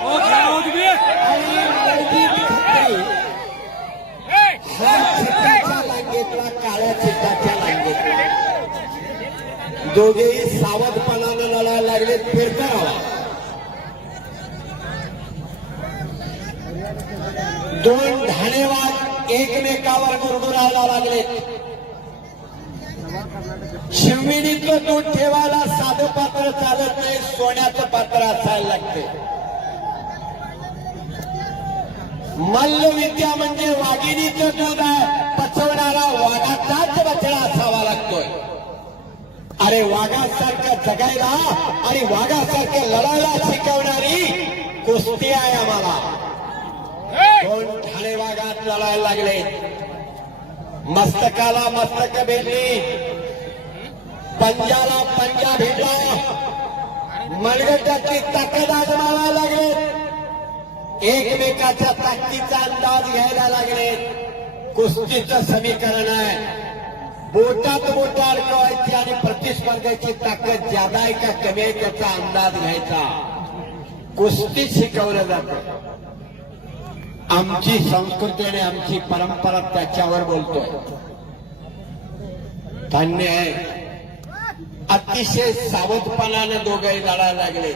हो आणि खत्री हा लांगेतला काळ्या चिताच्या लांगेतला. दोघेही सावधपणानं लढायला लागले फिरकारावा दोन धाणेवाद एकमेकावर गुरगुरायला लागले शिवमिनीतलं दूध ठेवायला सोन्याचं पात्र असायला लागते. मल्लविद्या म्हणजे वाघिणीचं दूध आहे पचवणारा वाघाचाच बछडा असावा लागतोय. अरे वाघासारखं जगायला आणि वाघासारखं लढायला शिकवणारी कुस्ती आहे आम्हाला. दोन ठाणे वाघात लढायला लागले. मस्तकाला मस्तक भेटली. पंजाला पंजा भेटला. मनगटाची ताकद आजमावा लागले एकमेकाच्या ताकदीचा अंदाज घ्यायला लागले कुस्तीचं समीकरण आहे. बोटात बोट अडकवायची आणि प्रतिस्पर्ध्याची ताकद ज्यादा आहे का कमी आहे त्याचा अंदाज घ्यायचा. कुस्ती शिकवलं जात. आमची संस्कृती आणि आमची परंपरा त्याच्यावर बोलतोय. धन्य आहे. अतिशय सावधपणाने दोघंही लढायला लागले.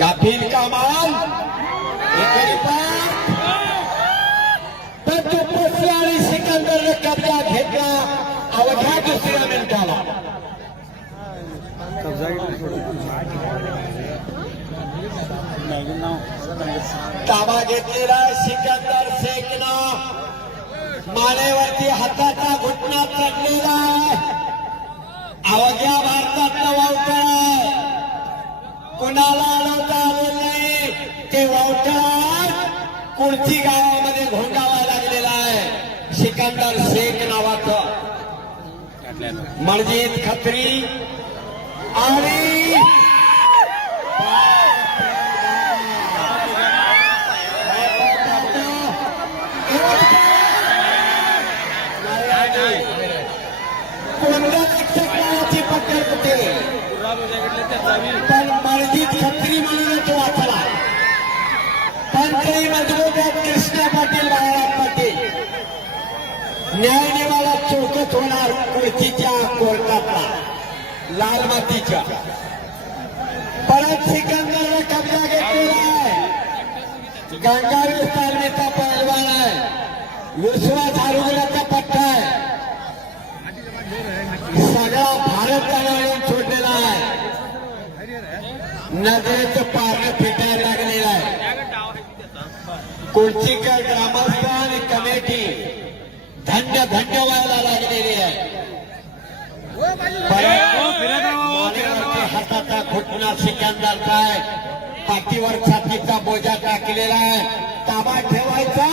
गाफील का माल तर तो पोचले आणि सिकंदरने कब्जा घेतला. अवघ्या दुसऱ्या मिनिटाला. ताबा घेतलेला सिकंदर शेखनं. मानेवरती हाताचा घुटणा नावाचं मर्जित खत्री आणि कोणत्या शिक्षकाची पकड होते पण मर्जित खत्री म्हणूनच वाचला पण काही मजबूत कृष्णा पाटील बाळाराम पाटील. न्यायनिवाडा चौकत होणार कुर्चीच्या कोर्टातला लाल मातीच्या. परत सिकंदरने कब्जा घेतलेला आहे. गंगावीर तालमीचा पहलवान आहे. विश्वास आरोग्याचा पट्टा आहे. सगळा भारत त्याला सोडलेला आहे. नजरेचं पारणं फिटायला लागलेलं आहे. कुर्चीकर ग्रामस्थ आणि कमेटी. धन्य धन्य व्हायला लागलेली आहे मानेवरती हाताचा घुटणा सिकंदरचा पाठीवर छातीचा बोजा टाकलेला आहे. ताबा ठेवायचा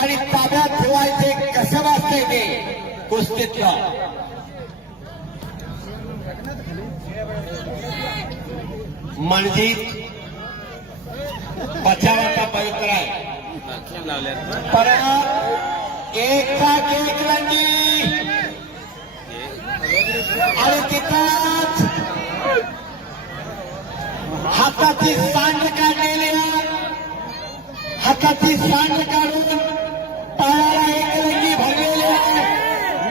आणि ताब्यात ठेवायचे कसं वाचते ते? कुस्तीतलं. म्हणजे बचावाचा पवित्र आहे. परत एकचा केक रंगी. आणि तिथं हाताची सांड काढलेली हाताची सांड काढून पायाला एक रंगी भरलेली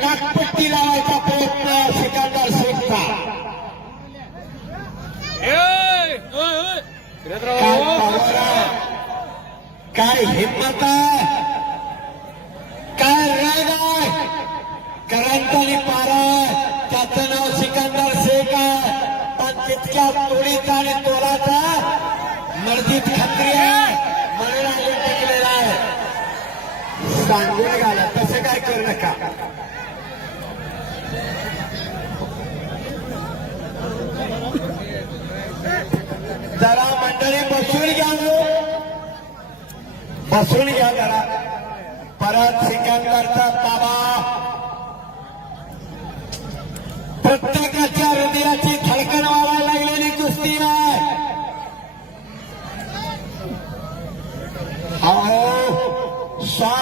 नागपट्टी लावायचा प्रयत्न सिकंदर शेखचा. काय हिंमत आहे? नका जरा मंडळी बसून घ्या. बसून घ्या जरा। परत सिकंदरचा ताबा प्रत्येकाच्या हृदयाची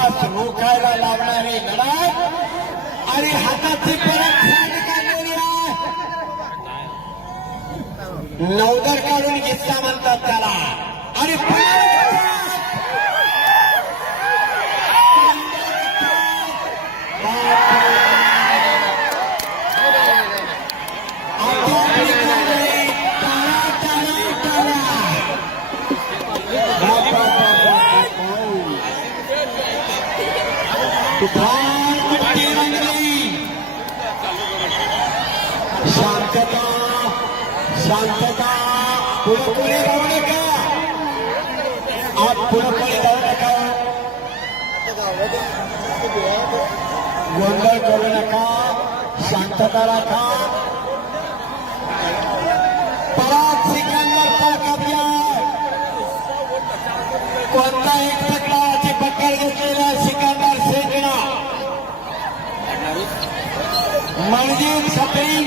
अहो श्वास रोखायला लावणारी लढाई आणि हाताची परत सांड काढलेली आहे. नवदर काढून घेतला म्हणतात त्याला. आणि शांतता शांतता पुढे पुढे जाऊ नका आज पुढे पुढे जाऊ नका गोंधळ करू नका शांतता राखा छत्री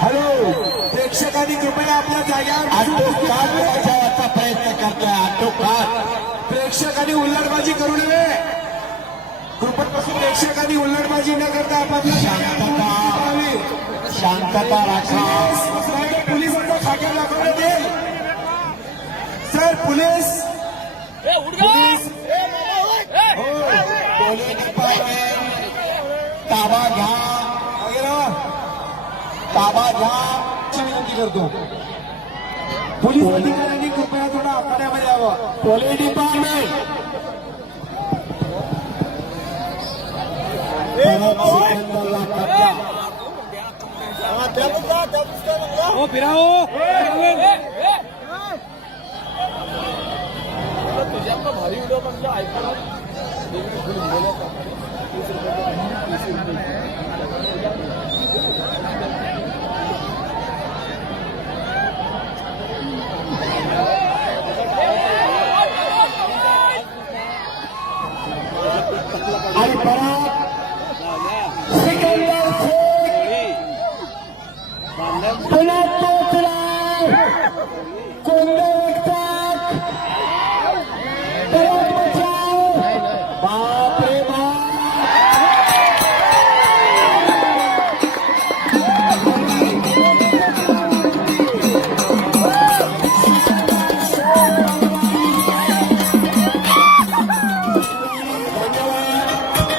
हॅलो प्रेक्षकांनी कृपया आपल्या जाग्यावर आटोकाट बचावाचा प्रयत्न करतोय. आटोकाट प्रेक्षकांनी उल्लडबाजी करू नये. कृपया प्रेक्षकांनी उल्लडबाजी न करता आपापल्या शांतता. शांतता राखा. नाही पोलिसांचा खाक्या दाखवण्यात येईल. सर पोलीस पोलीस हो पोलीस डिपार्टमेंट ताबा घ्या. ताबा घ्या ची विनंती करतो. पोलीस अधिकाऱ्यांनी कृपया थोडा आखाड्यामध्ये यावं. Police department. परत सिकंदरला कब्जा हो फिरा हो